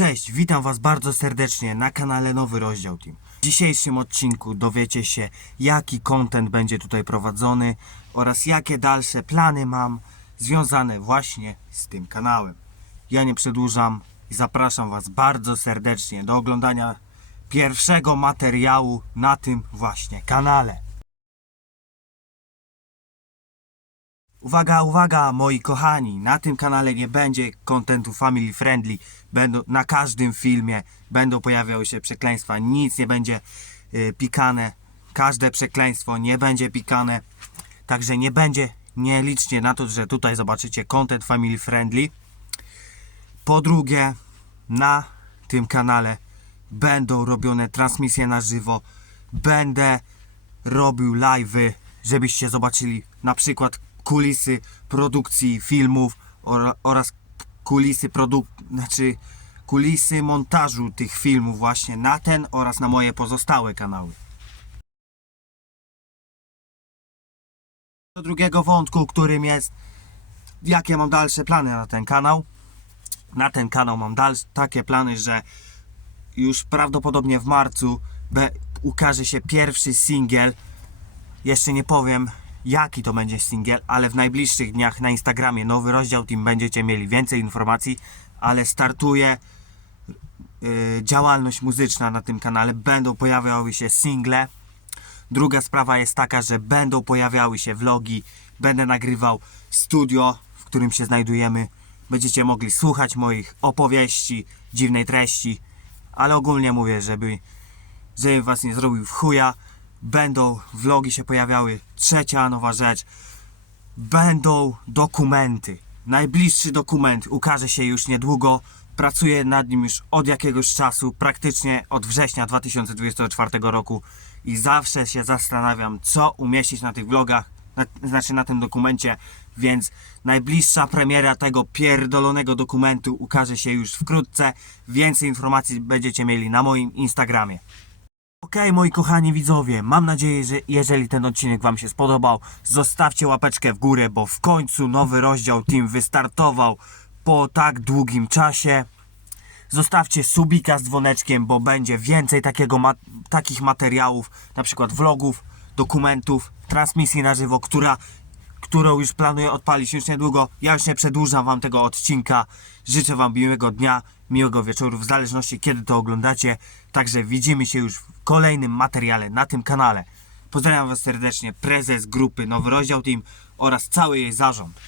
Cześć, witam Was bardzo serdecznie na kanale Nowy Rozdział Team. W dzisiejszym odcinku dowiecie się, jaki content będzie tutaj prowadzony oraz jakie dalsze plany mam związane właśnie z tym kanałem. Ja nie przedłużam i zapraszam Was bardzo serdecznie do oglądania pierwszego materiału na tym właśnie kanale. Uwaga, uwaga, moi kochani, na tym kanale nie będzie kontentu family friendly. Będą, na każdym filmie będą pojawiały się przekleństwa, nic nie będzie y, pikane. Każde przekleństwo nie będzie pikane. Także nie będzie, nie liczcie na to, że tutaj zobaczycie content family friendly. Po drugie, na tym kanale będą robione transmisje na żywo. Będę robił live'y, żebyście zobaczyli na przykład kulisy produkcji filmów ora- oraz kulisy produk znaczy kulisy montażu tych filmów właśnie na ten oraz na moje pozostałe kanały. Do drugiego wątku, którym jest jakie mam dalsze plany na ten kanał. Na ten kanał mam dalsze takie plany, że już prawdopodobnie w marcu be, ukaże się pierwszy singiel. Jeszcze nie powiem jaki to będzie singiel, ale w najbliższych dniach na Instagramie nowy rozdział Team będziecie mieli więcej informacji, ale startuje y, działalność muzyczna na tym kanale. Będą pojawiały się single. Druga sprawa jest taka, że będą pojawiały się vlogi, będę nagrywał studio, w którym się znajdujemy. Będziecie mogli słuchać moich opowieści, dziwnej treści, ale ogólnie mówię, żeby, żeby was nie zrobił w chuja. Będą vlogi się pojawiały. Trzecia nowa rzecz. Będą dokumenty. Najbliższy dokument ukaże się już niedługo. Pracuję nad nim już od jakiegoś czasu, praktycznie od września 2024 roku i zawsze się zastanawiam, co umieścić na tych vlogach, na, znaczy na tym dokumencie, więc najbliższa premiera tego pierdolonego dokumentu ukaże się już wkrótce. Więcej informacji będziecie mieli na moim Instagramie. Okej, moi kochani widzowie, mam nadzieję, że jeżeli ten odcinek Wam się spodobał, zostawcie łapeczkę w górę, bo w końcu nowy rozdział Team wystartował po tak długim czasie. Zostawcie subika z dzwoneczkiem, bo będzie więcej takiego ma takich materiałów, na przykład vlogów, dokumentów, transmisji na żywo, która, którą już planuję odpalić już niedługo. Ja już nie przedłużam Wam tego odcinka. Życzę Wam miłego dnia, miłego wieczoru, w zależności kiedy to oglądacie. Także widzimy się już w kolejnym materiale na tym kanale. Pozdrawiam Was serdecznie, prezes grupy Nowy Rozdział Team oraz cały jej zarząd.